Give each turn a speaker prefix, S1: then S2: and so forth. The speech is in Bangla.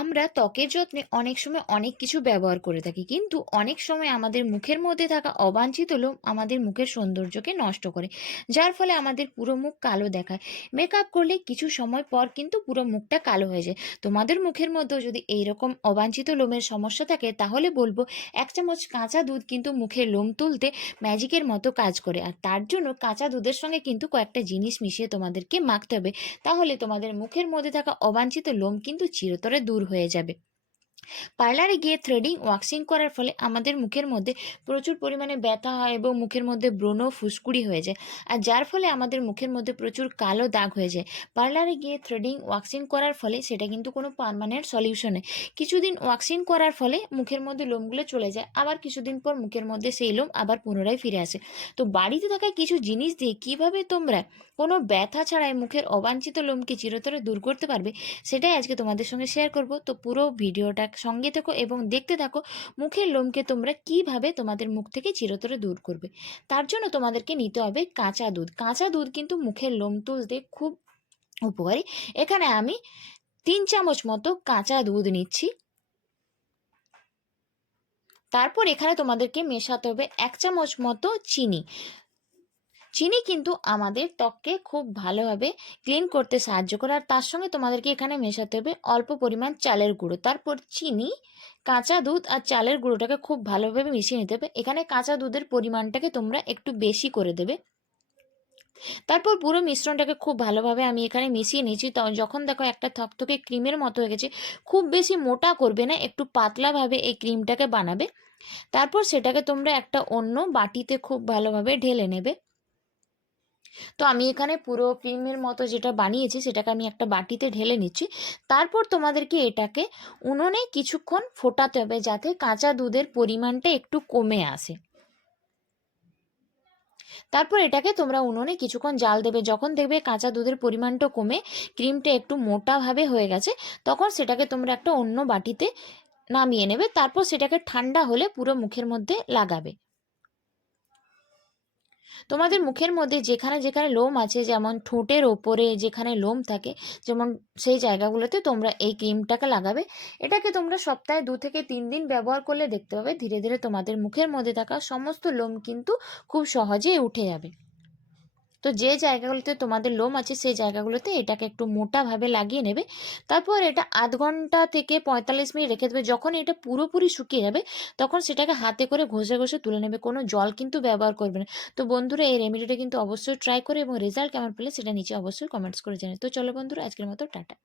S1: আমরা ত্বকের যত্নে অনেক সময় অনেক কিছু ব্যবহার করে থাকি, কিন্তু অনেক সময় আমাদের মুখের মধ্যে থাকা অবাঞ্ছিত লোম আমাদের মুখের সৌন্দর্যকে নষ্ট করে, যার ফলে আমাদের পুরো মুখ কালো দেখায়। মেকআপ করলে কিছু সময় পর কিন্তু পুরো মুখটা কালো হয়ে যায়। তোমাদের মুখের মধ্যেও যদি এইরকম অবাঞ্ছিত লোমের সমস্যা থাকে, তাহলে বলব এক চামচ কাঁচা দুধ কিন্তু মুখের লোম তুলতে ম্যাজিকের মতো কাজ করে, আর তার জন্য কাঁচা দুধের সঙ্গে কিন্তু কয়েকটা জিনিস মিশিয়ে তোমাদেরকে মাখতে হবে। তাহলে তোমাদের মুখের মধ্যে থাকা অবাঞ্ছিত লোম কিন্তু চিরতরে দূর হয়ে যাবে। পার্লারে গিয়ে থ্রেডিং, ওয়াক্সিং করার ফলে আমাদের মুখের মধ্যে প্রচুর পরিমাণে ব্যথা হয় এবং মুখের মধ্যে ব্রণ ফুসকুড়ি হয়ে যায়। আর যার ফলে আমাদের মুখের মধ্যে প্রচুর কালো দাগ হয়ে যায়। পার্লারে গিয়ে থ্রেডিং, ওয়াক্সিং করার ফলে সেটা কিন্তু কোনো পার্মানেন্ট সলিউশন কিছুদিন ওয়াক্সিং করার ফলে মুখের মধ্যে লোমগুলো চলে যায়, আবার কিছুদিন পর মুখের মধ্যে সেই লোম আবার পুনরায় ফিরে আসে। তো বাড়িতে থাকা কিছু জিনিস দিয়ে কীভাবে তোমরা কোনো ব্যথা ছাড়াই মুখের অবাঞ্ছিত লোমকে চিরতরে দূর করতে পারবে, সেটাই আজকে তোমাদের সঙ্গে শেয়ার করব। তো পুরো ভিডিওটা সঙ্গে থেকো এবং দেখতে থাকো মুখের লোমকে তোমরা কীভাবে তোমাদের মুখ থেকে চিরতরে দূর করবে। তার জন্য তোমাদেরকে নিতে হবে কাঁচা দুধ। কাঁচা দুধ কিন্তু মুখের লোম তুলতে খুব উপকারী। এখানে আমি তিন চামচ মতো কাঁচা দুধ নিচ্ছি। তারপর এখানে তোমাদেরকে মেশাতে হবে এক চামচ মতো চিনি। চিনি কিন্তু আমাদের ত্বককে খুব ভালোভাবে ক্লিন করতে সাহায্য করে। আর তার সঙ্গে তোমাদেরকে এখানে মেশাতে হবে অল্প পরিমাণ চালের গুঁড়ো। তারপর চিনি, কাঁচা দুধ আর চালের গুঁড়োটাকে খুব ভালোভাবে মিশিয়ে নিতে হবে। এখানে কাঁচা দুধের পরিমাণটাকে তোমরা একটু বেশি করে দেবে। তারপর পুরো মিশ্রণটাকে খুব ভালোভাবে আমি এখানে মিশিয়ে নিয়েছি। যখন দেখো একটা থকথকে ক্রিমের মতো হয়ে গেছে, খুব বেশি মোটা করবে না, একটু পাতলাভাবে এই ক্রিমটাকে বানাবে। তারপর সেটাকে তোমরা একটা অন্য বাটিতে খুব ভালোভাবে ঢেলে নেবে। তো আমি এখানে পুরো ক্রিমের মতো যেটা বানিয়েছি সেটাকে আমি একটা বাটিতে ঢেলে নিচ্ছি। তারপর তোমাদেরকে এটাকে উনুনে কিছুক্ষণ ফোটাতে হবে যাতে কাঁচা দুধের পরিমাণটা একটু কমে আসে। তারপর এটাকে তোমরা উনুনে কিছুক্ষণ জাল দেবে। যখন দেখবে কাঁচা দুধের পরিমাণটা কমে, ক্রিমটা একটু মোটাভাবে হয়ে গেছে, তখন সেটাকে তোমরা একটা অন্য বাটিতে নামিয়ে নেবে। তারপর সেটাকে ঠান্ডা হলে পুরো মুখের মধ্যে লাগাবে। তোমাদের মুখের মধ্যে যেখানে যেখানে লোম আছে, যেমন ঠোঁটের ওপরে যেখানে লোম থাকে, যেমন সেই জায়গাগুলোতে তোমরা এই ক্রিমটাকে লাগাবে। এটাকে তোমরা সপ্তাহে দু থেকে তিন দিন ব্যবহার করলে দেখতে পাবে, ধীরে ধীরে তোমাদের মুখের মধ্যে থাকা সমস্ত লোম কিন্তু খুব সহজেই উঠে যাবে। তো যে জায়গাগুলোতে তোমাদের লোম আছে, সেই জায়গাগুলোতে এটাকে একটু মোটাভাবে লাগিয়ে নেবে। তারপর এটা আধ ঘণ্টা থেকে পঁয়তাল্লিশ মিনিট রেখে দেবে। যখন এটা পুরোপুরি শুকিয়ে যাবে, তখন সেটাকে হাতে করে ঘষে ঘষে তুলে নেবে। কোনো জল কিন্তু ব্যবহার করবে না। তো বন্ধুরা, এই রেমেডিটা কিন্তু অবশ্যই ট্রাই করে এবং রেজাল্ট কেমন পেলে সেটা নিচে অবশ্যই কমেন্টস করে জানে তো চলো বন্ধুরা, আজকের মতো টাটা।